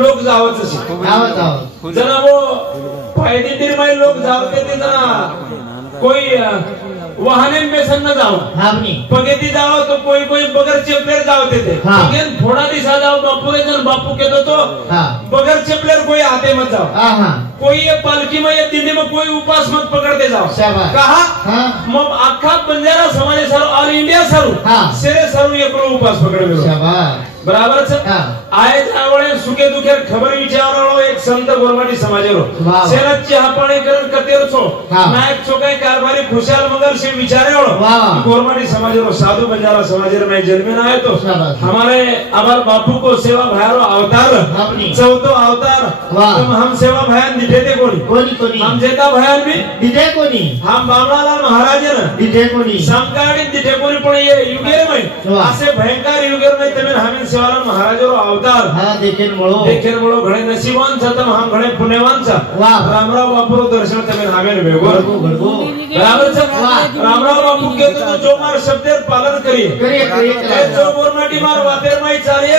लोक जावच जना वो पायदिंडी में लोग जावते थे जना कोई वाहने में सन न जाओ पगेती जाओ तो कोई कोई बगैर चेपलेर जावते थे लेकिन थोड़ा दिशा जाओ बापू रे जन बापू के तो बगैर चेपलेर कोई आते मत जाओ कोई ये पालकी में या दिंडी में कोई उपास मत पकड़ते जाओ कहा मग आखा बंजारा समाज सारू ऑल इंडिया सारू सेरे सारू ये कोई उपास पकड़े बराबर છે આય જાવળે સુકે દુખે ખબર વિચારવાળો એક સંત ગોરમાટી સમાજેરો સેના ચા પાણી કરન કતેર છો નાયક ચોકાઈ કારભારી ખુશાલ મંગલ से વિચારેવાળો ગોરમાટી સમાજેરો સાધુ બંજારા સમાજેર में जन्मे ना आए तो हमारे अमर बापू को सेवा भायारो अवतार चौथो अवतार तुम हम सेवा भयान दिठे थे कोनी हम जेता भयान भी दिठे कोनी हम बामणालाल महाराज ने दिठे कोनी समकालीन दिठे कोनी पण ये युगेर में असे भयंकर युगेर में तमे हमें सेवालाल महाराजो अवतार देखेन मळो घणे नसीबवान छ तम हम घणे पुण्यवान छ रामराव बापू दर्शन तमे हमें वेगो बराबर छ रामराव बापू के तो जो मार शब्देर पालन करिए जो गोरमाटी मार वातेर माई चालिए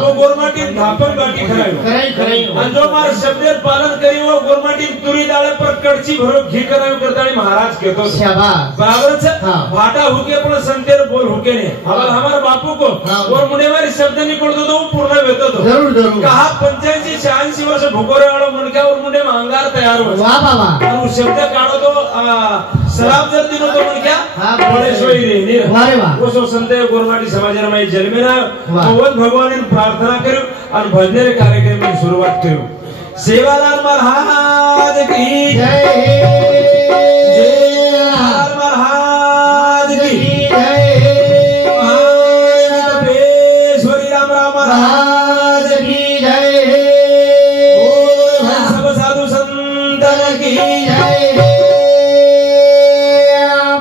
वो गोरमाटी धापर गाटी खराई और जो मार शब्देर पालन करी वो गोरमाटी तुरी डाले पर कड़ची भरो घी करायो करताणी महाराज के तो बराबर छ भाटा हुके पण संतेर बोल हुके ने अब हमारे बापू को और मुंडेवारी शब्द निकळतो तो पूर्ण वेतो तो जरूर कहा 85 86 वर्ष भुकोरे वाळो मुंडक्यावर मुंडे मांगार तयार हो वाह बाबा और शब्द काढो तो शराब जर दिनो तो मुंडक्या बडे सोई रे अरे वाह वो सो संत गोरमाटी समाजर में जन्मे ना भगवान भगवान प्रार्थना करो और भजनेर कार्यक्रम की शुरुआत करो सेवालाल महाराज की जय जय महाराज की जय महाराज की जय सब साधु संतन की जय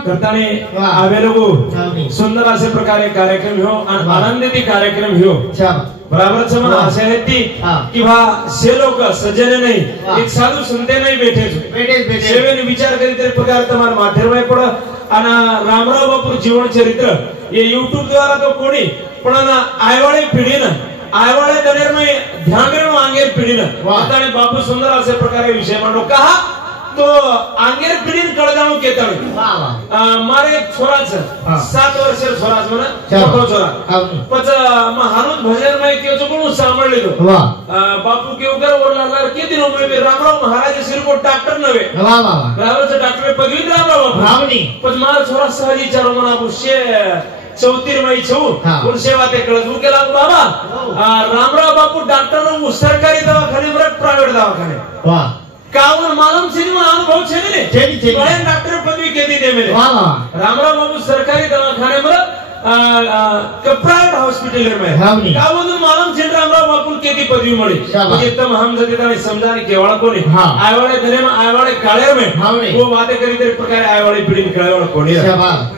करताने आवे लोगो सुंदर असे प्रकारे कार्यक्रम हो आणि आनंदी कार्यक्रम हो बराबर छ मला आशा आहे ती किंवा से लोक सज्जन नाही एक साधू संते नाही बैठे सेवेने विचार करी तरी प्रकार तुम्हाला माध्यम आहे पड आणि रामराव बापू जीवन चरित्र ये YouTube द्वारा तो कोणी पण आयवाळे पिढीने आयवाळे दनेर में ध्यान देणं आंगेर पिढीने आता बापू सुंदर असे प्रकारे विषय मांडो कहा तो आंगेर पिढीन कळगाव केतळी मारे एक छोरा छ 7 वर्षर छोरा छ म्हणा छोटो छोरा पच महानुत भजन में केचो कोण सांभाळले तो बापू के उगर ओरला के दिनो में रामराव महाराज सिर को डॉक्टर नवे वाह वाह रावच डॉक्टर पदवी रामराव भावनी पच मार छोरा सहजी चारो मना बुशे 34 मई छू उन सेवा ते कळजू केला बाबा रामराव बापू डॉक्टर नो सरकारी दवाखाने में प्राइवेट दवाखाने वाह कावन मालूम सिनेमा अनुभव छे ने बड़े डॉक्टर पदवी के दी दे मेरे रामराव बाबू सरकारी दवाखाने में प्राइवेट हॉस्पिटल में कावन मालूम छे रामराव बापू के दी पदवी मळी म्हणजे तम हम जते तने समजानी केवाळा कोणी आयवाळे धरे में आयवाळे काळेर में वो बातें करी तरी प्रकार आयवाळे पिढी काळेवाळा कोणी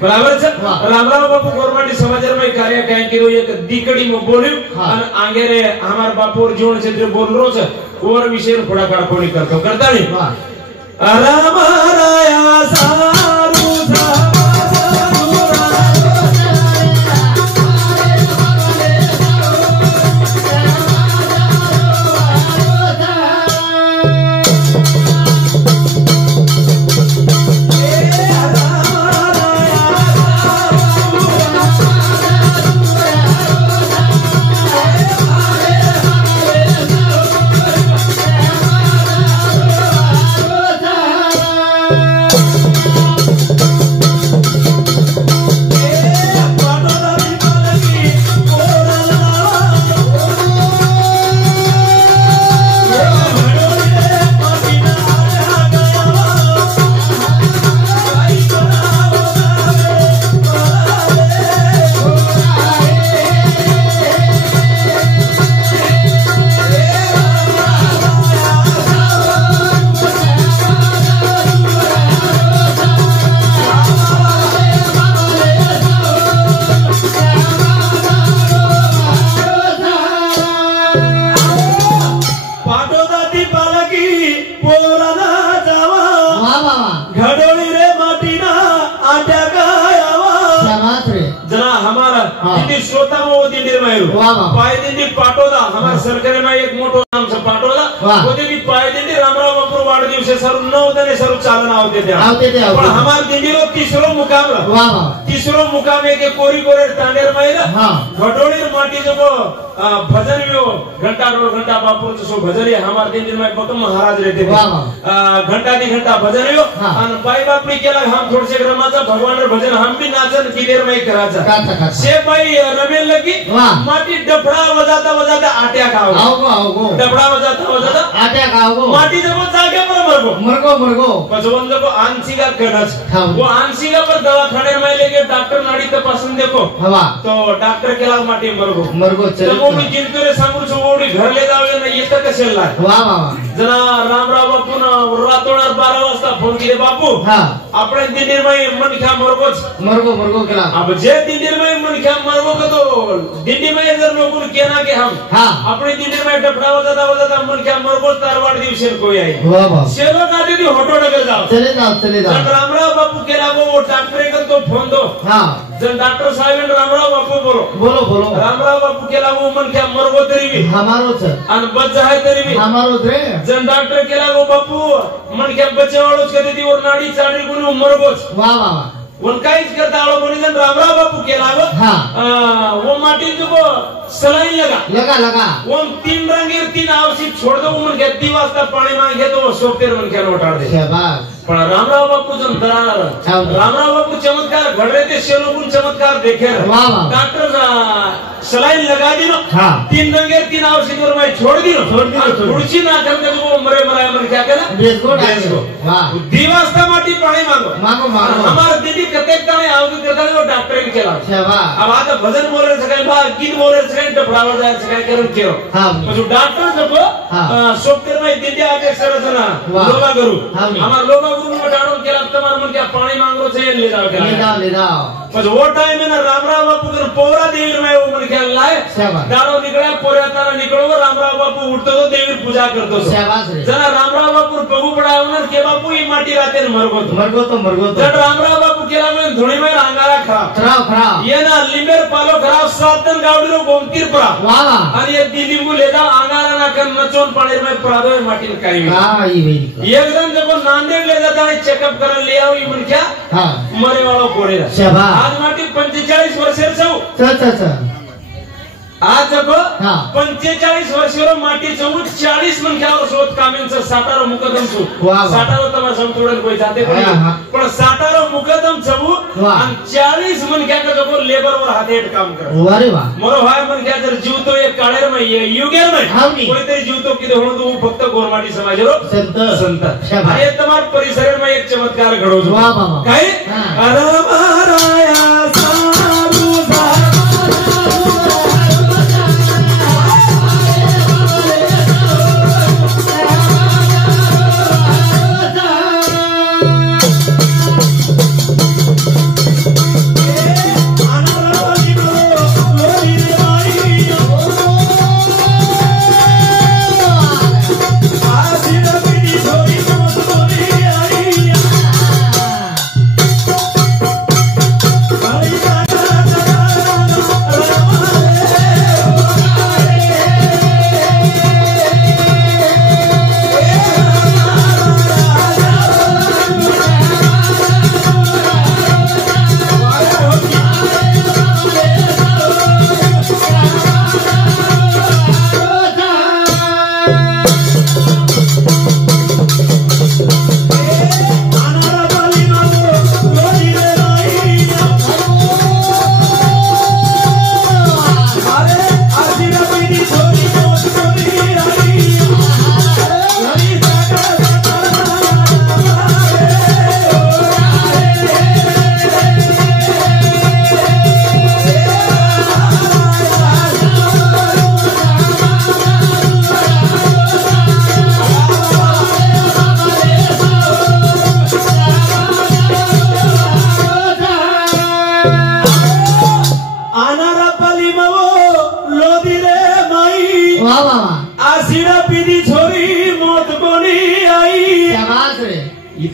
बराबर छ रामराव बापू गोरमाटी समाजर में कार्य काय केलो एक दीकडी में बोल्यो आणि आंगेरे हमार बापू जीवन क्षेत्र बोल रो छ और विषय थोड़ा काळ कोणी करतो करतानी राम राया सारू पाटोदा हमारे सरकारी में एक मोटो नाम होते ती पाय दिंडी रामराव बापू वाढदिवस सर्व 9 जणे सर्व चालन आवते त्या पण हमार दिंडीरो तीसरो मुकाम तीसरो मुकाम एक कोरी कोरे तांडेर माइला घटोळीर माटी जो भजन यो घंटा 2 घंटा बापू सो भजन है हमार दिंडी में बकम महाराज रहते घंटा दी घंटा भजन यो आणि बाई बापनी केला हम थोडसे रमाचा भगवान भजन हम भी नाचन की देर में कराचा से बाई रमेल लगी माटी डबड़ा वजाता वजाता आट्या खाओ डबड़ा वजाता आट्या खाओ माटी जब जागे पर मरगो पजवन को आंसीगा गणस वो आंसीगा पर दवाखाने में लेके डॉक्टर नाड़ी तपासून देखो तो डॉक्टर केला माटी मरगो वो जिंतरे सांगून सोडी घर ले जावे ना येत कशेला जना रामराव बापू ना रातोणार 12 वाजता फोन केले बापू आपण दिंडीरमय मनख्या मरगो केला अब जे दिंडीरमय मनख्या मरगो का तो दिंडीमय जर लोगों केना के हम अपने दिंडीरमय डबड़ा वजाता मनख्या मरगो तारवाड दिवसेर कोई आई सेवा काटे दी होटो नगर जाओ चले जाओ रामराव बापू केला वो डॉक्टर का तो फोन दो जन डॉक्टर साहेब रामराव बापू बोलो रामराव बापू केला वो मनख्या मरगो तरी भी हमारोच आणि बच आहे तरी भी हमारोच रे जन डॉक्टर केला वो बापू मनख्या बचवाळोच कधी ती और नाडी चाडी गुण मरगोच वाह वन काहीच करता आलो कोणी जन रामराव बापू केला वो माटी को सलाइन लगा वो 3 रंगीर 3 आवश्यक छोड़ दो मन के 3 वाजता पानी मांगे तो सोपतेर मन के उठाड़ दे शाबाश पण रामराव बापू जन दरार रामराव बापू चमत्कार घड रहे थे से लोगों चमत्कार देखे डॉक्टर सलाइन लगा दी नो 3 रंगीर 3 आवश्यक और मैं छोड़ दी थोड़ी ना करके वो मरे मन क्या कहना बेचो वाह 2 वाजता माटी पानी मांगो हमारा दीदी कतेकता ने आवगी करता वो डॉक्टर के केला शाबाश अब आज भजन बोल रहे सकाळ बा गीत बोल रहे सकाळ डबडावर जाय सकाळ करून केरो तो डॉक्टर जब सोपतेर में दीदी आगे सरजना लोगा करू हमारा लोगा गुरु में डाणो केला तमार मन क्या पानी मांगरो छे ले जाओ पर वो टाइम में ना रामराव बापू कर पोरा देवीर में वो मन क्या लाए डाणो निकला पोरा तारा निकलो रामराव बापू उठतो तो देवीर पूजा करतो शाबाश रे जना रामराव बापू पगू पडाव ना के बापू ई माटी राते मरगो तो जब रामराव बापू केला में धुणी में अंगारा खराब ये ना लिंबेर पालो खराब सातन गावडीरो गोमतीर परा वाह आणि ये दिलिंबू लेदा अंगारा ना कर नचोन पाणी में प्रादो माटी काही हां ई एकदम जब नांदेड ले जाता है चेकअप करन ले आओ ई मन क्या मरे वालो कोडेला शाबाश आज माटी 45 वर्षेर छौ आज जब 45 वर्षेर माटी चौ 40 मनख्यावर सोत कामेंचं 60 मुकदम छु 60 तमा समतोडन कोई जाते पण 60 मुकदम छबू आणि 40 मनख्याका जब लेबर वर हातेट काम कर अरे वाह मोरो भाई मनख्या जर जीवतो एक काळेर में युगेर में कोई तरी जीवतो किदे होणो तो फक्त गोरमाटी समाजरो संत आणि तमार परिसर में एक चमत्कार घडो वाह वाह काय रामाराया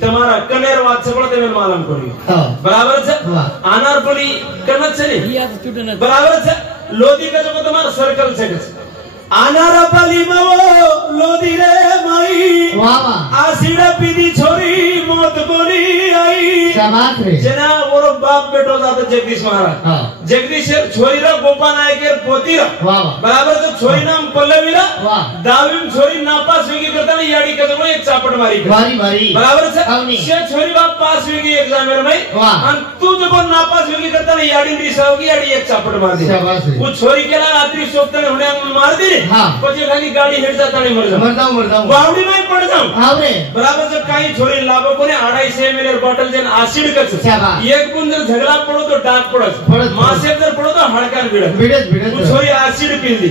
तुम्हारा कनेर वाद से पड़ते मैं मालूम करूँ बराबर से अनारपली कनक से बराबर से लोधी का जो तुम्हारा सर्कल से अनारपली में वो लोधी रे शाबाश रे जेना वो बाप बेटो जाता जगदीश महाराज जगदीश छोरी रा गोपा नायक पोती रा बराबर तो छोरी नाम पल्लवी रा दावीम छोरी नापास हुई करता ना याडी कदम एक चापट मारी बराबर से छोरी बाप पास हुई एग्जाम में और तू जब नापास हुई करता ना याडी रिसा होगी याडी एक चापट मार दी वो छोरी के ला रात्रि सोचते होने मार दी પછી ખાલી ગાડી હેડ જાતા નહીં મર જાઉં બાવડી માં પડ જાઉં આવરે બરાબર છે કાઈ છોરી લાભો કોને 250 ml બોટલ જેન એસિડ કછ એક બુંદ ઝઘડા પડો તો ડાક પડે માસે જર પડો તો હડકાન ભીડે वो छोरी एसिड पी ली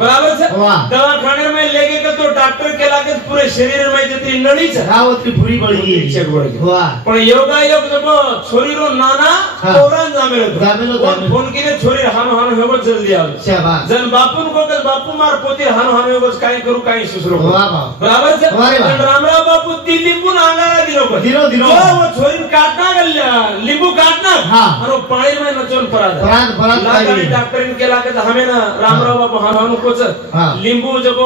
बराबर છે दवाखाने में लेके के तो डॉक्टर के लागे पूरे शरीर में जती नड़ी છે रावती पूरी बड़ी गई वाह पण योगा योग जब छोरी रो नाना औरान जामेलो फोन कीने छोरी हानो हेबो जल्दी आवे शाबाश जन बापू को के बापू मार पोती हानो हेबो काई करू काई सुसरो बराबर છે रामराव बापू तीन लिंबू आंगारा दिलो वो छोरी काटना लिंबू काटना और पानी में नचोन पराद डॉक्टर के लागे हमें ना रामराव बापू हानो कोच लिंबू जब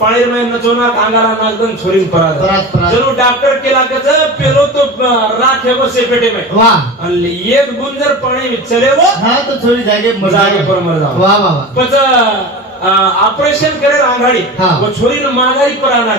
पानी में नचोना आंगारा नागदन छोरी पराद जरूर डॉक्टर के लागे पेलो तो राख है वो सेपेटे में वाह एक गुंजर पानी में चले वो हां तो छोरी जाके पर मर जाओ वाह वाह पच ऑपरेशन करे आंगाड़ी वो छोरी ने महागारी पराना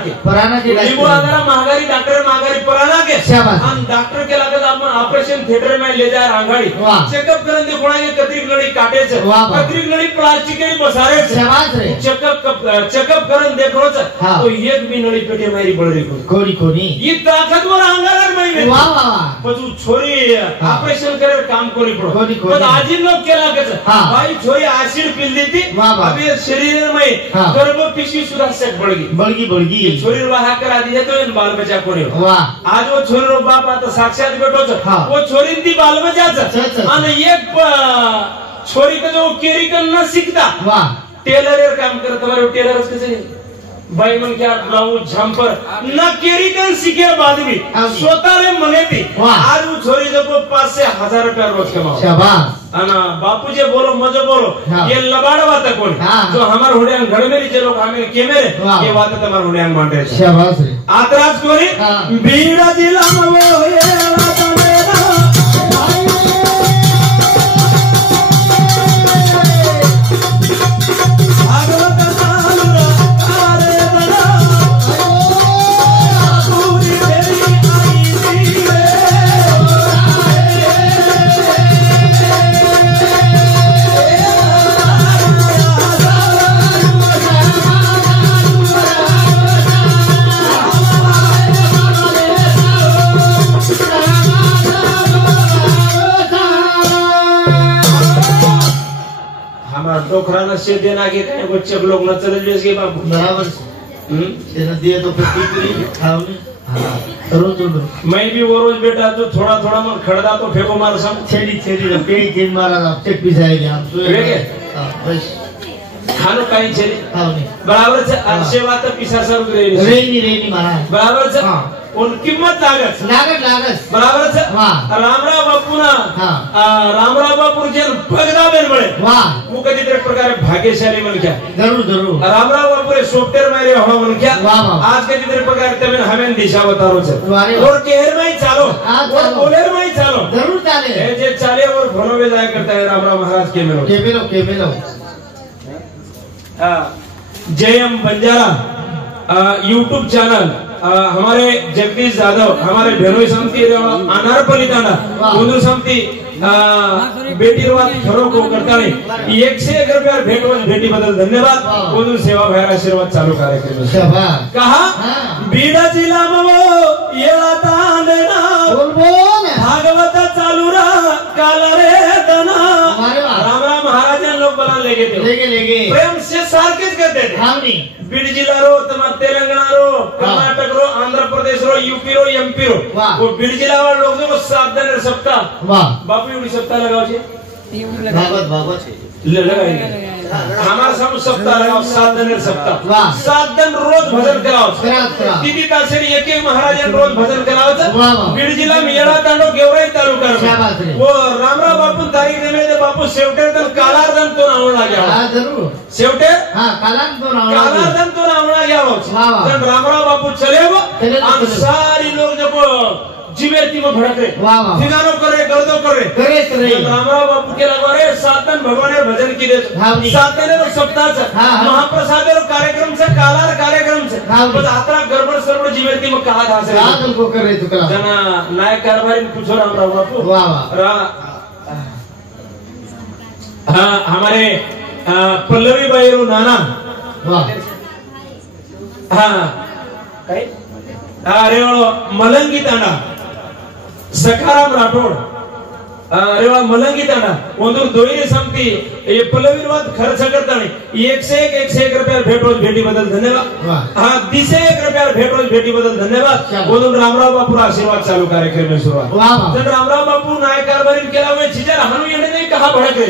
के लिंबू आंगारा महागारी डॉक्टर महागारी पराना के हम डॉक्टर के लागत अपन ऑपरेशन थिएटर में ले जाए आंगाड़ी चेकअप करन दे कोणा के कतरीक लड़ी काटे छे कतरीक लड़ी प्लास्टिक के बसारे छे चेकअप करन देखो छे तो एक भी नड़ी पेटे मारी बळरी कोनी ये ताकतवर आंगारा में वाह वाह पछु छोरी ऑपरेशन करे काम कोनी पड़ो तो आजी लोग के लागत भाई छोरी एसिड पी ली थी अभी शरीर में गर्भ पिशवी सुधा से बढ़ गई छोरी वाहा करा दिया तो इन बाल बच्चा कोने वाह आज वो छोरी रो बाप आता साक्षात बेटो छ वो छोरी दी बाल बच्चा छ અને એક छोरी का जो केरी कर न सीखता वाह टेलर काम कर तुम्हारे टेलर कैसे भाई मन क्या ब्लाउज झंपर न केरी कर सीखे बाद भी स्वतः रे मंगेती आज वो छोरी जब 5 से 1000 रुपया रोज कमाओ शाबाश अना बापूजी बोलो मजे बोलो ये लबाड़ बात कोण जो हमार हुड्यान घर में जे लोग हमें के मेरे ये बात तमार हुड्यान मांटे शाबाश रे आतराज कोरी बीड़ा जिला में वो ये बात मेरा डोखराना से देना के कहीं बच्चे लोग न चले जाएंगे बाबू बराबर देना दिए तो फिर टिकरी खाओगे रोज मैं भी वो रोज बेटा तो थोड़ा थोड़ा मन खड़दा तो फेंको मार सब छेड़ी पेड़ी गेंद मारा आप चेक भी जाएंगे आप बस खानो काई छेड़ी बराबर से सेवा तो पिसा सब रेनी महाराज बराबर से उन कीमत लागत बराबर से रामराव बापू ना रामराव बापू जे पगदा बेन बड़े वाह वो कदी तरह प्रकार भाग्यशाली मन क्या जरूर रामराव बापू रे सॉफ्टवेयर में रे हो मन क्या आज के तरह प्रकार तमें हमें दिशा बतारो छे और केहर में ही चालो और बोलेर में ही चालो जरूर चाले जे चाले और भनो में जाया करता है रामराव महाराज के मेलो जयम बंजारा यूट्यूब चैनल हमारे जगदीश यादव हमारे भेनोई समिति अनारपल्ली तांडा कुंदू समिति बेटी रवात खरो को करता नहीं 101 रुपया भेटी बदल धन्यवाद कुंदू सेवा भैर आशीर्वाद चालू कार्यक्रम कहा बीड़ा जिला में वो ये भागवत चालू रहा काला रे दना राम महाराज लोग बना लेके प्रेम से सार्कित करते थे बीड़ जिला रो तमार तेलंगाना रो कर्नाटक रो आंध्र प्रदेश रो यूपी रो एमपी रो वो बीड़ जिला वाले लोग जो 7 दिन सप्ताह बापू उड़ी सप्ताह लगाओ छे भागवत लगाएंगे हमारा सब सप्ताह लगाओ 7 दिन सप्ताह 7 दिन रोज भजन कराओ दीदी तासेरी एक महाराज रोज भजन कराओ बीड़ जिला में येड़ा तांडो गेवराई तालुका वो रामराव बापू तारीख दे बापू सेवटे तन कालार्दन तो नाव लाग्या जरूर सेवटे कालार्दन तो नाव लाग्या हो रामराव बापू चले वो सारी लोग जब जीवेती में भड़क रे ठिकानो करे गर्दो करे रामराव बापू के लगवारे सातन भगवान भजन की दे सातन रो सप्ताह महाप्रसाद रो कार्यक्रम से कालार कार्यक्रम से आत्रा गड़बड़ सरबड़ जीवेती में कहा था से तुमको कर रहे तो जना नायक कारभारी में पूछो रामराव बापू हाँ हमारे पल्लवी बाई रो नाना हाँ अरे मलंगी तांडा सखाराम राठोड अरे मलंगी तांडा दोईने संपती ये पल्लवीवाद खर्च करतानी 101 रुपया भेटी बदल धन्यवाद हाँ दिसे 1 रुपया भेटी बदल धन्यवाद वो रामराव बापू आशीर्वाद चालू कार्यक्रम में शुरुआत रामराव बापू नायक कारभारी केला हुए चिजर हानु येणे नहीं कहा भड़क रहे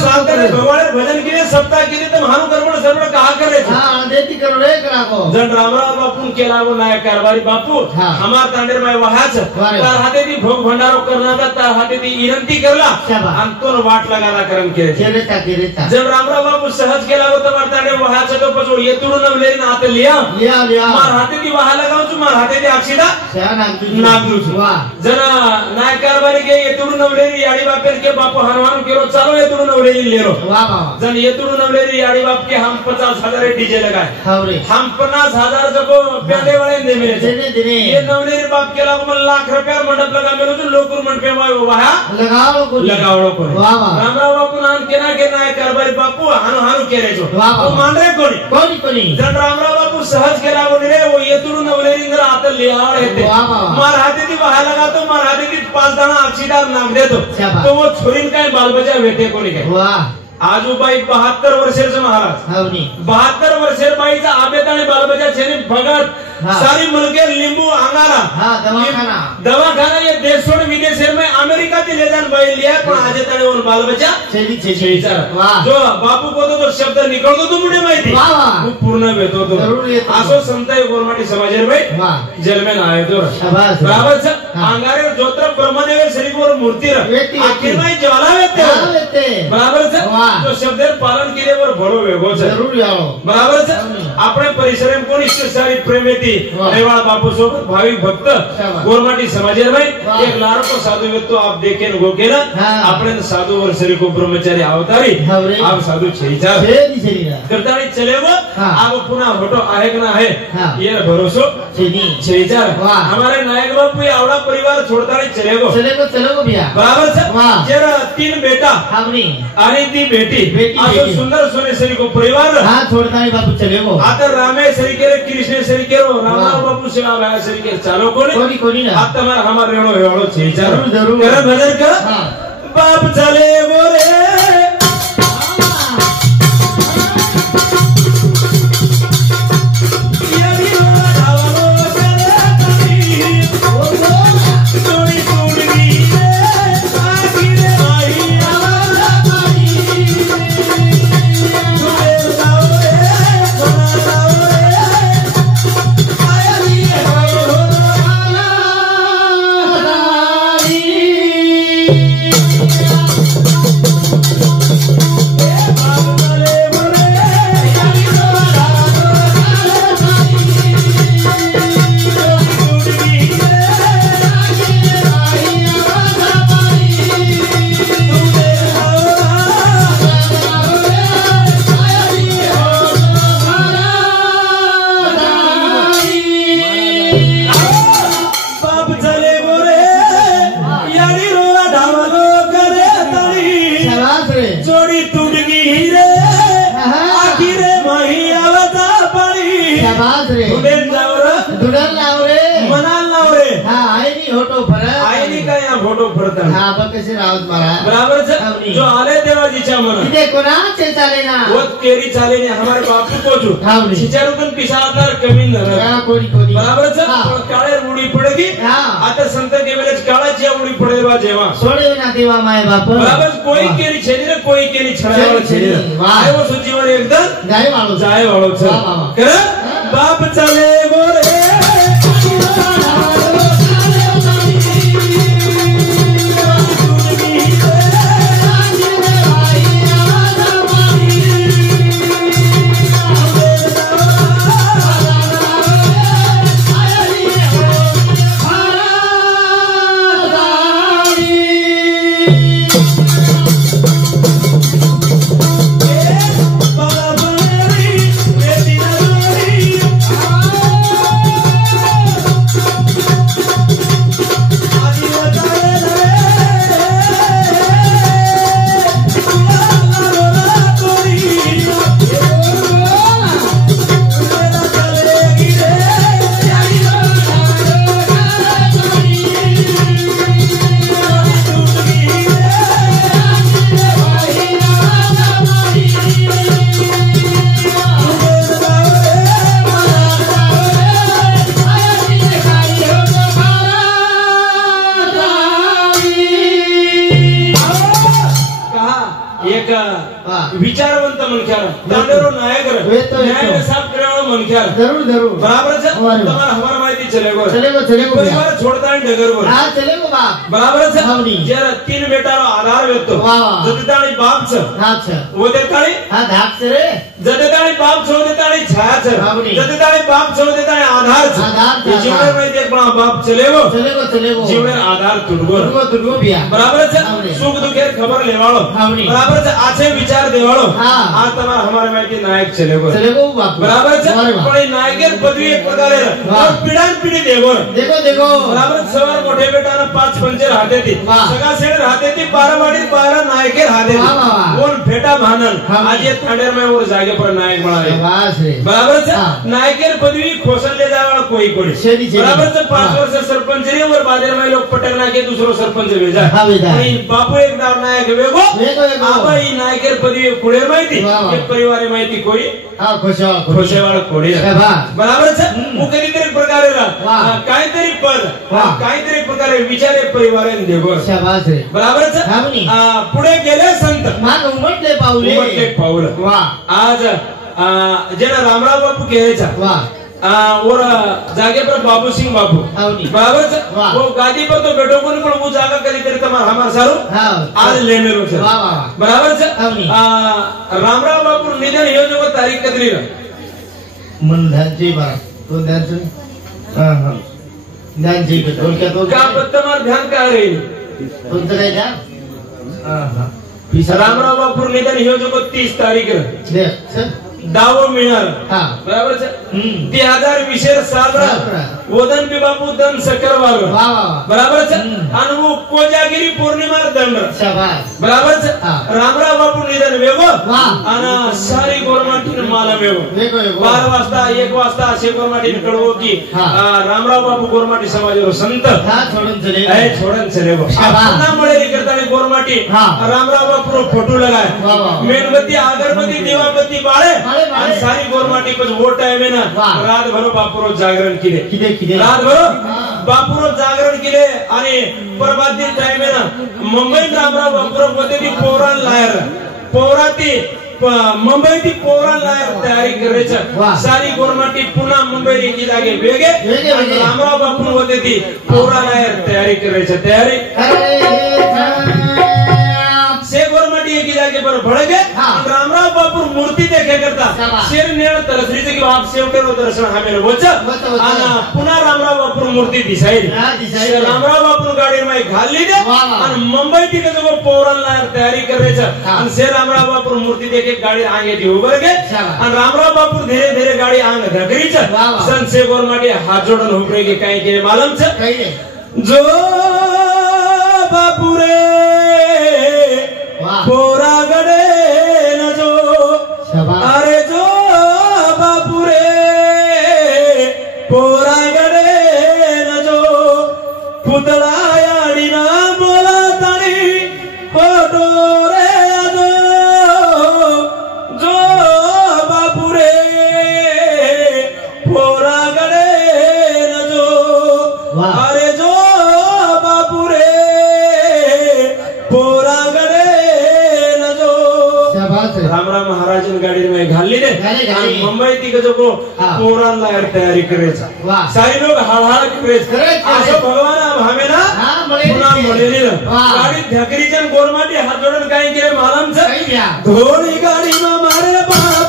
सांतने भगवान भजन के लिए सप्ताह के लिए तुम हानु गड़बड़ सरबड़ कहा कर रहे हां देती करो रे कराको जन रामराव बापू केला वो नायक कारभारी बापू हमार तांडेर में वहाच तार हाते दी भोग भंडारो करना था तार हाते दी विनंती करला अंतोन वाट लगाना करम के जब रामराव बापू सहज केला हो तो मारताडे वहाच तो पछो ये तुडून नवले ना हाते लिया मार हाते दी वहा लगाव छु मार हाते दी अक्षिदा नागदू जन नायक कारभारी के ये तुडून नवले याडी बापेर के बापू हनुमान केरो चालो ये तुडून नवले लेरो जन ये तुडून नवले याडी बाप के हम 50,000 डीजे लगाए हम 50,000 जको प्यादे वाले दे मेरे ये नवले बाप केला को लाख रुपया मंडप लगा मेलो तो लोकुर मंडपे में वहा लगाओ को रामराव बापू नाम केना के नायक कारभारी बापू हानु केरे जो तो मान रे कोणी जन रामराव बापू सहज केला वो रे वो ये तुडून नवले इंद्र आत ले आते मार हाते दी वहा लगा तो मार हाते दी 5 दाना अक्षिदार नाम दे तो वो छोरीन काय बाल बचा भेटे कोणी काय वाह आजूबाई 72 वर्षाचे महाराज 72 वर्षाच्या बाईचा आबेताने बालबजा छेने भगत सारी मुलगे लिंबू अंगारा दवाखाना ये देश छोड़ विदेश में अमेरिका ते ले जान बाई लिया पण आज ताने वो बालबजा जो बापू को तो शब्द निकलतो तो मुडे माहिती वो पूर्ण भेटतो तो असो संताय गोरमाटी समाजेर भाई जन्मेन आए तो बराबर छ अंगारे जोत्र ब्रह्मदेव श्री गोर मूर्ती आखिर में ज्वाला वेते बराबर छ तो शब्देर पालन केल्यावर भलो वेगो छ जरूर आओ बराबर छ આપણે પરિસરેમ કોણ ઈશ્વરસારી પ્રેમેતી રેવાળ બાપુ સોબત ભાવિક ભક્ત ગોરમાટી સમાજેર ભાઈ એક લારકો સાધુ વ્યક્તો આપ દેખેન ગોકેના આપણે સાધુ વર્ષરી को ब्रह्मचारी अवतारी आप साधु छेचा करतानी चलेगो आप पुन्हा फोटो आहे कि ना आहे ये भरोसो छेचा हमारे नायक बापू ये आवड़ा परिवार छोड़तानी चलेगो भैया बराबर छ जरा 3 बेटा आणि ती बेटी असो सुंदर सोनेश्वरी को परिवार हां छोड़तानी बापू चलेगो आता रामेश्वरी के कृष्णेश्वरी के रामराव बापू सेवा भाई के चालो कोणी ना आता हमारा हमार रेणो हेळो छेचा जरूर कर भजन कर बाप चले बोरे बराबर जो आले देवाजीच्या मन इथे कोणाचे चाले ना वत केरी चाले ने हमारे बापू को जो सिचारू पण पिसादार कमी न कोणी बराबर काळे उडी पडेगी आता संत केवलच काळाची उडी पडेल बा जेवा सोडे ना देवा माय बाप बराबर कोई केरी छेदी कोई केरी छडावा छेदी आय वो सुजीवन एकदम जाय वाळो कर बाप चले बोरे मनख्यार तांडेरो नायक न्याय साफ करे वाला मनख्यार जरूर बराबर है तुम्हारा हमारा माहिती चलेगो परिवार छोड़ता है डगर बोल हां चलेगो बाप बराबर है जरा 3 बेटारो आधार वेतो जतेताळी बाप छ हां छ वो देताळी हां धाक छ रे जतेताळी बाप छ देताळी छाया छ जतेताळी बाप छ देताळी आधार छ जीवन में देख बड़ा बाप चलेगो जीवन आधार तुडगो बिया बराबर है सुख दुखेर खबर लेवाळो बराबर है आछे विचार देवाळो आज तुम्हारा हमारे माहिती नायक चलेगो बाप बराबर है पण नायकेर पदवी एक प्रकारे और पिढान पिढी देखो बराबर सवार मोठे बेटाना 5 पंचे राहते ती सगळा सेड राहते ती 12 वाडी 12 नायके राहते ती कोण फेटा भानन आज ये थांडेर में और जागे पर नायक बनावे बराबर है नायकेर पदवी खोसले जावाळा कोई बराबर से 5 वर्ष सरपंच रे और बादेर में लोग पटकना के दूसरो सरपंच भेजा आणि बापू एक नाव नायक वेगो आबा ही नायकेर पदवी कुळेर माहिती एक परिवार माहिती कोई खोशेवाळ कोडी बराबर है वो कधीतरी प्रकारे काहीतरी पद काहीतरी प्रकारे विचारे परिवाराने देगो शाबास रे बराबर है पुढे गेले संत माग उमटले पाऊल आज जेना रामराव बापू कहेचा और जागे पर बाबू सिंह बापू बराबर है वो गादी पर तो बैठो को पण वो जागा करी तरी तमार हमार सारू आज लेने रो छे बराबर है रामराव बापू निधन यो जो तारीख कतरी मन ध्यानची बारा तो ध्यानची हां ध्यानची तो का तमार ध्यान काय रे तुमचं काय ध्यान हां रामराव बापू निधन यो जो 30 तारीख देख दावो मिळणार बराबर 2020 साल वदन बी बापू दन सकरवार बराबर आणि वो कोजागिरी पौर्णिमा दंड बराबर रामराव बापू निधन वेगो आणि सारी गोरमाटी माला वेगो 12 वाजता 1 वाजता असे गोरमाटी कळवो की रामराव बापू गोरमाटी समाजारो संत छोडन चले पुन्हा मळे करताना गोरमाटी रामराव बापू फोटो लगाय मेणबत्ती अगरबत्ती दिवाबत्ती बाळे आणि सारी गोरमाटी कुछ वो टाइम है ना रात भर बापूरो जागरण किले रात भर बापूरो जागरण किले आणि परबादी टाइम है ना मुंबई रामराव बापूरो मध्ये ती पोरान लायर पोराती मुंबई ती पोरान लायर तयारी करायचं सारी गोरमाटी पुन्हा मुंबई एकी जागे वेगे रामराव बापू मध्ये ती पोरान लायर तयारी करायचं तयारी से गोरमाटी एकी जागे पर भड़ गए रामराव बापू मूर्ति देखे करता शेर नेळ तरसरीचे की बाप शेवटेरो दर्शन हमें वच आणि पुन्हा रामराव बापू मूर्ती दिसाई रामराव बापू गाडी में घालली दे आणि मुंबई ती जो पौरान लायर तयारी करायचं आणि से रामराव बापू मूर्ती देखे गाडी आगे दी उभर गे आणि रामराव बापू धीरे धीरे गाडी आंग धगरीच सन से गोरमाटी हात जोडून उभरे गे काही केले मालूम छ जो बापू रे पोरा गडे न जो अरे जो बापू रे पोरा गडे न जो पुतळा याडी ना बोला ताणी फोटो रे जो बापू रे पोरा गडे न जो अरे जो बापू रे पोरा रामराव महाराज गाड़ी में घालली दे मुंबई ती जो पोरान लायर तयारी करायचा सारी लोग हळहळ करायचं असं भगवान हमें ना पुन्हा म्हणलेली गाडी ढकरीच्या गोरमाटी हात जोडून काय केले मालमच धोळी गाडी मा मारे बाप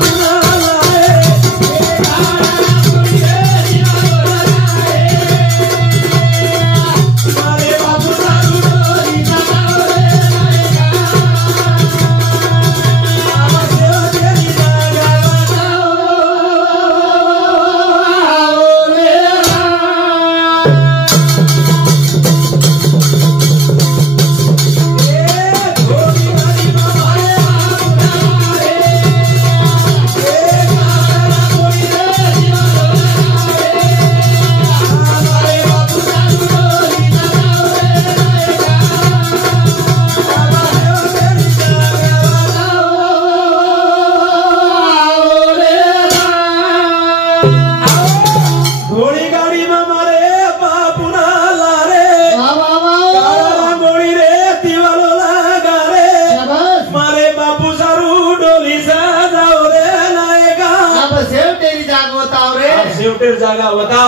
शेवटेर जागा होता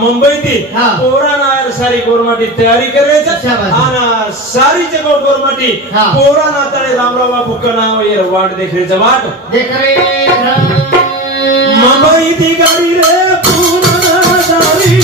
मुंबई थी पोराना सारी गोरमाटी तयारी करायचं आणि सारी जगह गोरमाटी पोराना तळे रामराव बापू कनाव ये वाट देखरेचं वाट मुंबई थी गाडी रे पुन्हा जारी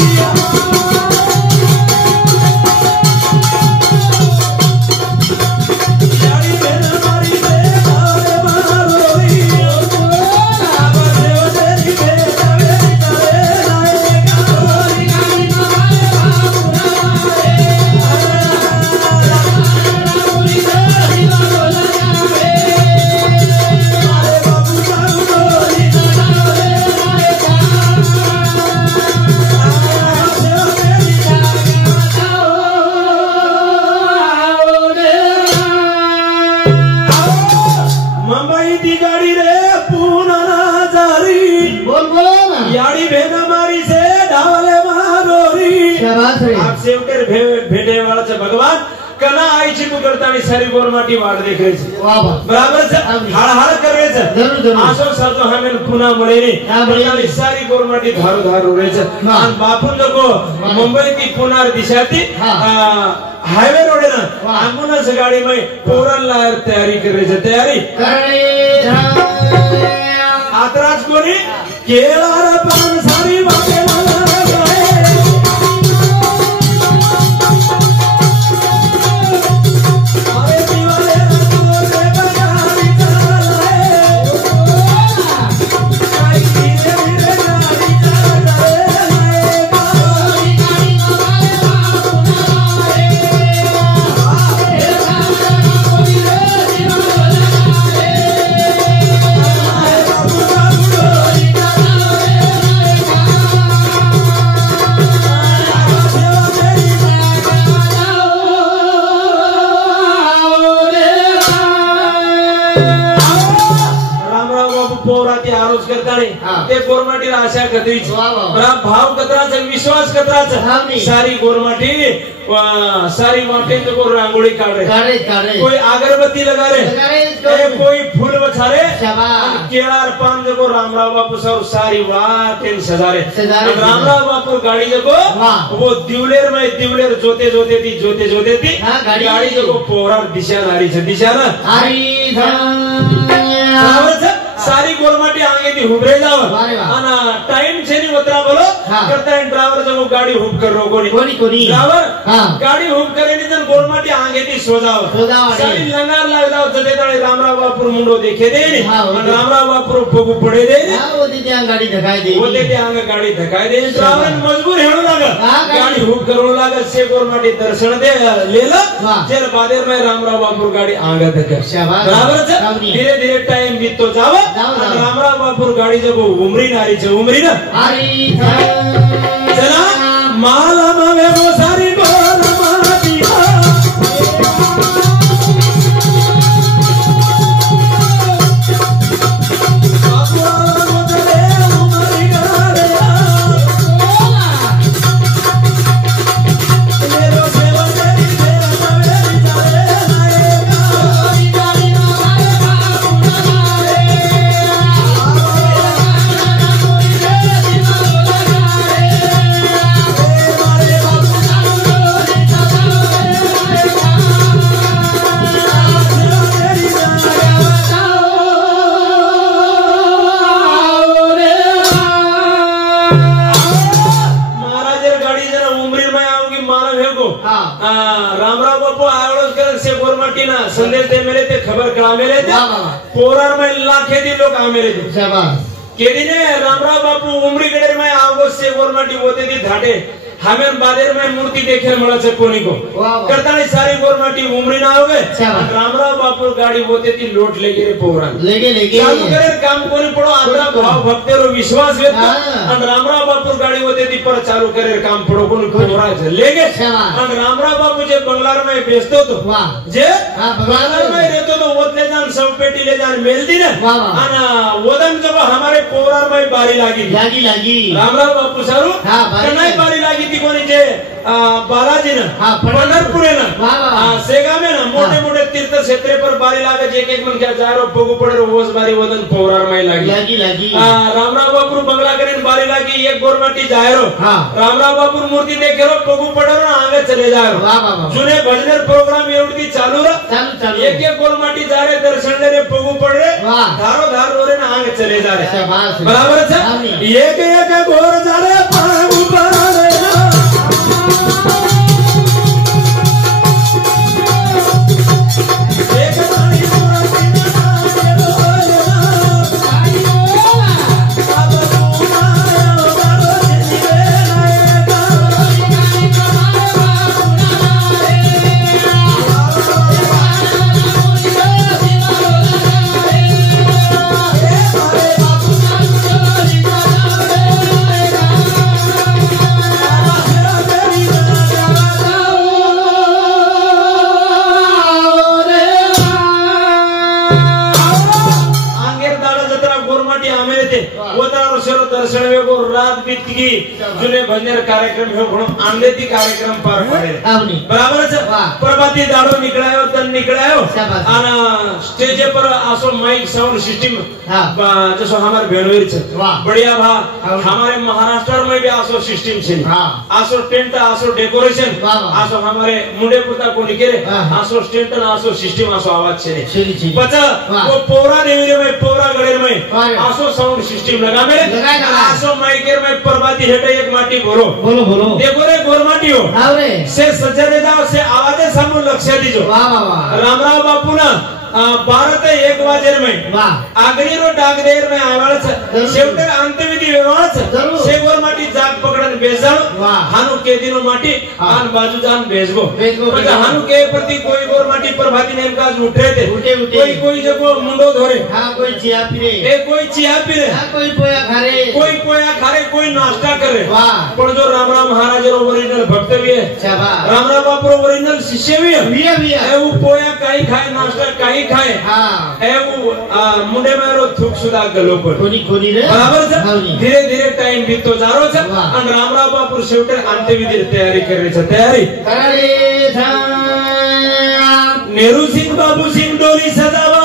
भेटे वाला भगवान कना आईची तू करता आणि सारी गोरमाटी वाट देखायची बराबर हळहळ करायचं आसो सरतो हमें पुन्हा मुळेनी आणि सारी गोरमाटी धारो धारो राहायचं आणि बापून नको मुंबई ती पुन्हा दिशाती हायवे रोड ना आंबुलन्स गाडी मध्ये पोरांना तयारी करायची तयारी आतराज कोणी केळार पान सारी वाटेला ते गोरमाटी आशा कधीच भाव कतराचा विश्वास कतराचा सारी गोरमाटी सारी माटे को रांगोली काट रहे कोई अगरबत्ती लगा रहे कोई फूल बचा रहे केळार पान को रामराव बापू सर सारी वाटें सजा रहे रामराव बापू गाड़ी जगो वो दिवलेर में दिवलेर जोते जोते थी गाड़ी जगो पोरार दिशा ना सारी गोरमाटी आगे थी हुबरे जाओ आना टाइम से नहीं उतरा बोलो करता है ड्राइवर जब वो गाड़ी हुब कर रो कोनी ड्राइवर गाड़ी हुब करे नहीं तो गोरमाटी आगे थी सो जाओ सारी लंगार लग जाओ जदे तळे रामराव बापूर मुंडो देखे दे रामराव बापूर फोगू पड़े दे वो दे त्या गाड़ी धकाय दे ड्राइवर मजबूर हेणो लागा गाड़ी हुब करो लागा से गोरमाटी दर्शन दे लेला जेल बादेर में रामराव बापूर गाड़ी आगे धके बराबर धीरे धीरे टाइम बीततो जावे रामराव बापूर गाड़ी जब उमरी नारी चे उमरी ना चला माला मावे वो सारी गोरमाटी रामराव बापू आयोज कर से गोरमाटी ना संदेश दे मेरे ते खबर करा मेरे थे पोरार में लाखे दी लोग आ मेरे थे केदी ने रामराव बापू उमरी गडेर में आगो से गोरमाटी होते थी धाटे हमें बादेर में मूर्ति देखे मला से कोनी को करता नहीं सारी गोरमाटी उमरी ना हो गए रामराव बापू गाड़ी होते थी लोट लेके रे पोरान लेके चालू करे काम कोनी पड़ो आदरा भाव भक्ते रो विश्वास व्यक्त और रामराव बापू गाड़ी होते थी पर चालू करे काम पड़ो कोनी पोरा लेके और रामराव बापू जे बंगलार में बेचतो तो जे बंगलार में रहतो तो वोतले जान सब पेटी ले जान मेल दी ना आना वदन जब हमारे पोरार में बारी लागी रामराव बापू सारू कनाई बारी लागी तिकोनी जे बालाजी ना पंढरपुर है ना सेगा में ना मोटे मोटे तीर्थ क्षेत्र पर बारी लागे एक एक मन क्या जा रहा पगु पड़े रोज बारी वदन पौरार में लागी रामराव बापुर बंगला करें बारी लागी एक गोरमाटी जायरो रामराव बापुर मूर्ति देखे रो पगु पड़े रो आगे चले जा रहे जुने भजनर प्रोग्राम एवढी चालू रहा एक एक गोरमाटी जा रहे दर्शन ले रहे पगु पड़ रहे धारो धार रो रहे ना आगे चले जा रहे बराबर है एक एक गोर जा रहे पगु पड़ रहे दर्शन को रात बीत की जुने भजन कार्यक्रम है घणो आंदेती कार्यक्रम पार पड़े बराबर है प्रभाती दाड़ो निकलायो तन निकलायो आना स्टेज पर आसो माइक साउंड सिस्टम जैसे हमारे बेनवीर छे बढ़िया भा हमारे महाराष्ट्र में भी आसो सिस्टम छे आसो टेंट आसो डेकोरेशन आसो हमारे मुंडे पुता को निकले आसो टेंट आसो सिस्टम आसो आवाज छे पचा वो पोरा देवीरे में पोरा गड़ेर में आसो साउंड सिस्टम लगा मेरे आसो माइकेर में प्रभाती हेटे एक माटी बोलो देखो रे गोरमाटी हो से सजने जाओ से आवाजे सामू लक्ष्य दीजो रामराव बापू ना 12 ते 1 वाजेर में आगरी रो डाग देर में आवाज शेवटर अंत्यविधी व्यवहार से गोरमाटी जाग पकड़न बेजाणो हानु के दिनो माटी आन बाजू जान बेजगो म्हणजे हानु के प्रति कोई गोरमाटी प्रभाती नेम का उठे थे कोई जको मुंडो धोरे कोई चिया पीरे कोई पोया खारे कोई नाश्ता करे पण जो रामराव महाराज रो ओरिजिनल भक्त भी है रामराव बापू रो ओरिजिनल शिष्य भी है वो पोया काई खाए नाश्ता काई खाए वो मुंडे में रो थूक सुधा गलो पर कोनी रे बराबर है धीरे धीरे टाइम बीतो जा रो है और रामराव बापू शेवटर अंत्यविधी तैयारी कर रहे छे तैयारी नेहरू सिंह बाबू सिंह डोली सजावा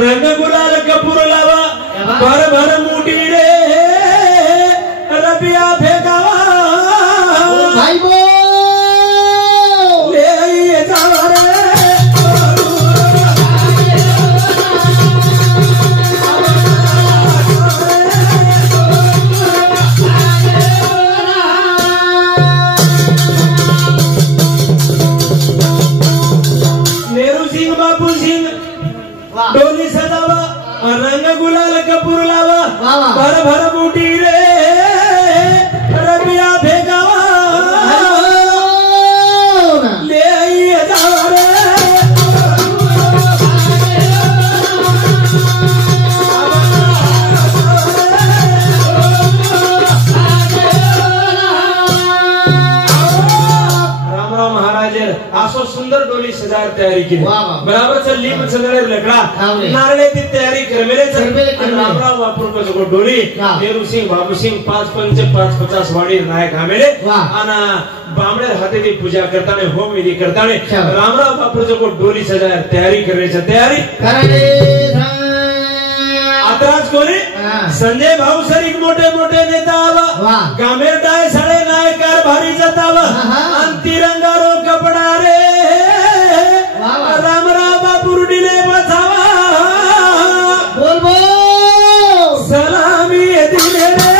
रंग गुलाल कपूर लावा भर भर मुठी रे रबिया फेंकावा भाई बो ले जावा रे नेहरू सिंह बाबू सिंह डोली सजावा रंग गुलाल कपूर लावा भर भर बूटी रे रबिया भेगावा ले आइए जावा रे रामराव महाराज आसो सुंदर डोली सजाय तैयारी की बराबर से लीप सजने लकड़ा नारळे ती तैयारी करमेले रामराव बापू को जो डोली नेहरू सिंह बाबू सिंह 5-5-50 वाडी नायक आमेले आना बामणे हाथे ती पूजा करता ने होम विधि करता ने रामराव बापू जो डोली सजाय तैयारी कर रहे छे तैयारी आतराज कोणी संजय भाऊ सरीक मोठे मोठे नेता आवा गामेर डाय साडे नायकार भारी जतावा अन तिरंगा रो कपडा रे रामराव बापू डिले बचावा बोल बोल सलामी दिले रे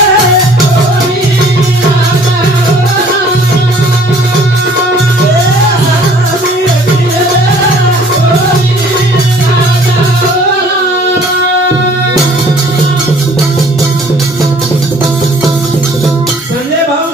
संजय भाऊ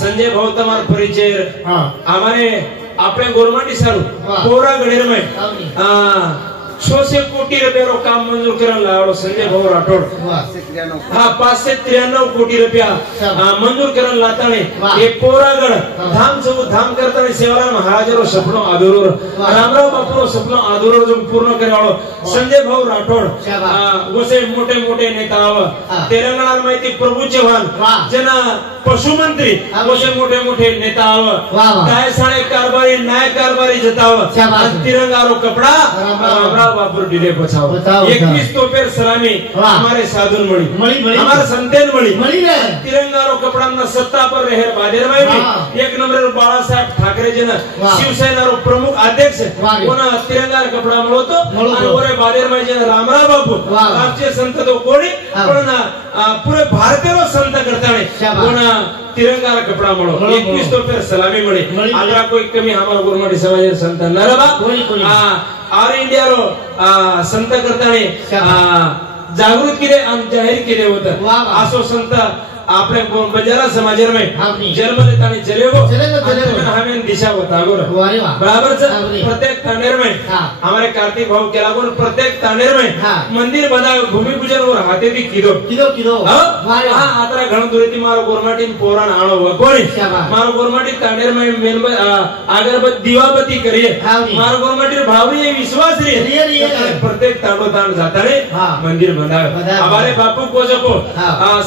संजय भाऊ तमार परिचय हमारे अपने गोरमाटी सारू पोरा गडेर में 600 कोटी रुपये रो काम मंजूर करन लावलो संजय भाऊ राठोड 593 कोटी रुपया मंजूर करन लाताने एक पोरागड धाम करताने सेवालाल महाराजरो सपनो अधूरो रामराव बापूरो सपनो अधूरो जो पूर्ण करवाळो संजय भाऊ राठोड वसे मोठे मोठे नेता तेलंगणा माहिती प्रभू चव्हाण जना पशु मंत्री वसे मोठे मोठे नेता काय साळे कारभारी न्याय कारभारी जताव तिरंगारो कपड़ा रामराव बापुर डिले बचाओ 21 तोपेर सलामी हमारे साधुन मळी हमारे संतेन मळी तिरंगारो कपड़ा ना सत्ता पर रहे बादेर में भी एक नंबर बाळा साहेब ठाकरे जन शिवसेना रो प्रमुख अध्यक्ष कोना तिरंगा कपड़ा मळो तो आणि ओरे बादेर में जन रामराव बापू राष्ट्रीय संत तो कोणी पण पूरे भारतीय रो संत करताने कोना तिरंगा कपड़ा मळो 21 तोपेर सलामी मळी आग्रा कोई कमी हमारा गोरमाटी समाज संत नरबा ऑल इंडिया रो संत करताने जागृत केले आणि जाहीर केले होतं असो संत आपले बंजारा समाज में जन्म लेतानी चलेगो हमें दिशा होता बराबर प्रत्येक तानेर में हमारे कार्तिक भाव केला प्रत्येक तानेर में मंदिर बना भूमि पूजन और हाथे भी किलो आतरा घण दुरेती मारो गोरमाटी पोरान आणो कोणी मारो गोरमाटी तानेर में मेन अगरबत्ती दीवाबत्ती करिए मारो गोरमाटी भावनी विश्वास रे प्रत्येक तांडो तांड जाताने मंदिर बनावे हमारे बापू को जको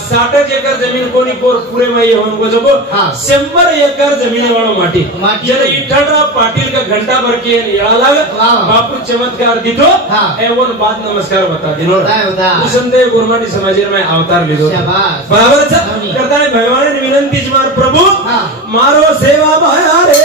60 एकड़ जमीन कोणी पूरे में ये होन को जको 100 एकड़ जमीन वालों माटी जने इठड़राव पाटिल का घंटा भर के येळा लाग बापू चमत्कार दितो एवं बाद नमस्कार बता दिनो उसंते गोरमाटी समाज में अवतार लिदो बराबर करता है भगवान ने विनंती मार प्रभु मारो सेवा भाया रे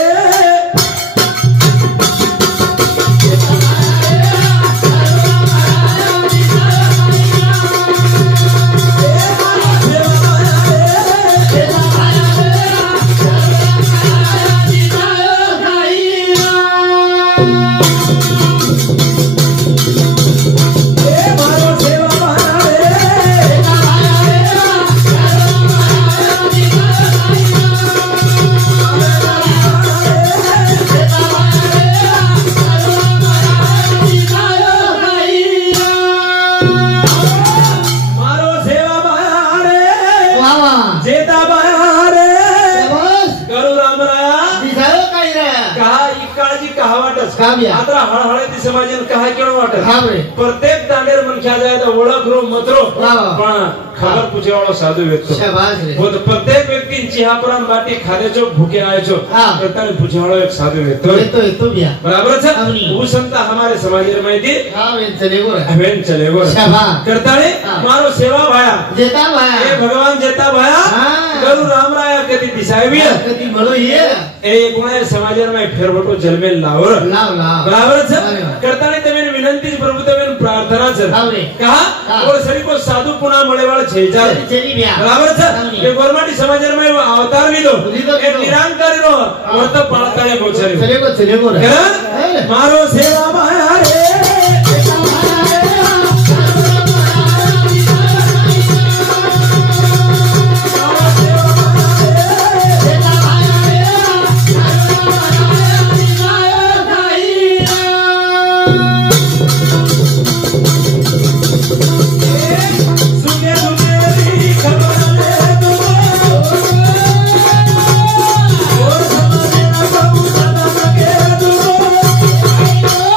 समाजन कहा केळो वाटत प्रत्येक दांडेर मनख्या जाय तर ओळख रो मतरो पण खबर पूछे वाळो साधु व्यक्ति वो तो प्रत्येक व्यक्ति चिहापुरान बाटी खादेचो भूखे आयचो प्रत्येक पूछे वाळो एक साधु व्यक्ति तो बराबर है वो संत हमारे समाज में थी वेन चलेगो करताने मारो सेवा भाया जेता भाया ए भगवान जेता भाया गुरु राम राया कदी दिसावी कदी मळो ये ए कोणे समाज में फेरवटो जलमेल लावर बराबर है करताने तमेन विनंती प्रभु तमेन प्रार्थना छे कहा और सरी को साधु पुना मळेवाळ छे जा बराबर है ये गोरमाटी समाज में अवतार लीधो एक निरंकारी रो वर्त पाळताळे बोचरे चलेगो मारो सेवा भाया रे Oh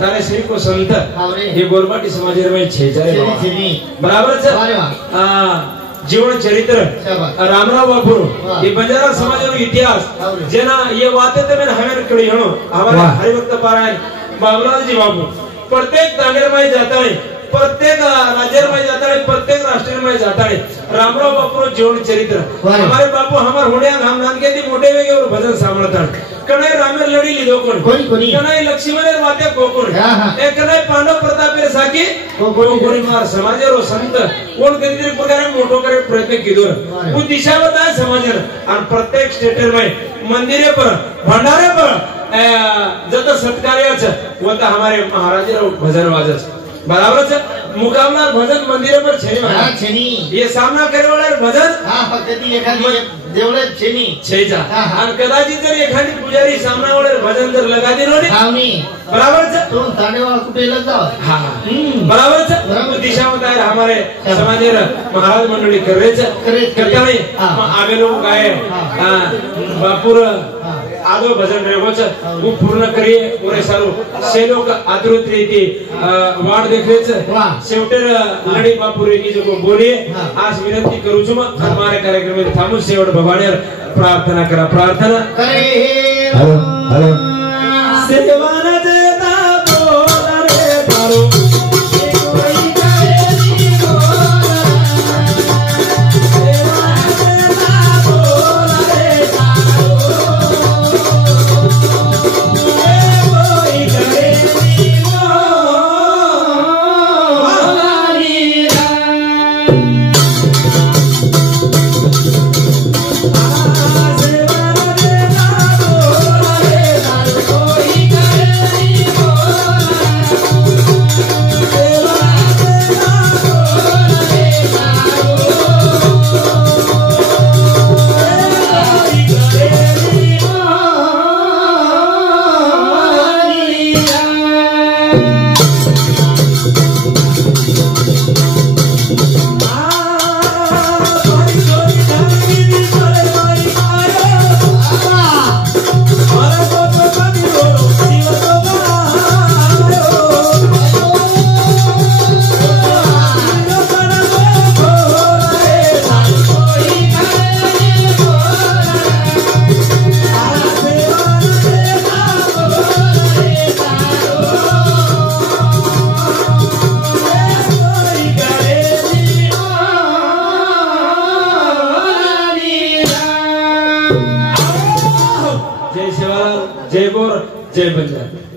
तारे श्री को संत ये गोरमाटी समाज में छेजारे बराबर जीवन चरित्र रामराव बापू ये बंजारा समाज इतिहास जेना ये बातें तो मैंने हमें कड़ी हूँ हमारे हरिभक्त पारायण बाबूलाल जी बापू प्रत्येक तांडेर में जाता है प्रत्येक राज्य में जाता है प्रत्येक राष्ट्र में जाता है रामराव बापू जीवन चरित्र हमारे बापू हमारे होने हम नानके दी मोटे वेगे और भजन सांभळता कणाय रामेर लढी लिधो कोण कणाय लक्ष्मणेर वाते कोण एक कणाय पांडव प्रतापेर साकी कोणी मार समाजेरो संत कोण कधीतरी प्रकारे मोठो करे प्रयत्न किदो वो दिशा बताए समाजेर और प्रत्येक स्टेटर में मंदिरे पर भंडारे पर जत सत्कार्याच वत हमारे महाराज भजन वाजस बराबर से मुकाबला भजन मंदिर पर छेनी ये सामना करे वाला भजन कधी एखादी देवळे छेजा आणि कदाचित जर एखादी पुजारी सामना वाला भजन जर लगा दिलो ने बराबर से तो तांडेवाला कुठे लग जाव बराबर से दिशा में तार हमारे समाजेर महाराज मंडळी करते आगे लोग गाए बापूर आदो भजन रेवच वो पूर्ण करिए पूरे सारो सेलो का आतुरत रीति वाड देखरेच शेवटर लड़ी बापुरे की जो बोलिए आज विनंती करू छु हमारे कार्यक्रम में थामू शेवट भगवानेर प्रार्थना करा प्रार्थना करे हेलो सेवाना देता बोला रे तारो जय गोर जय बंजारा।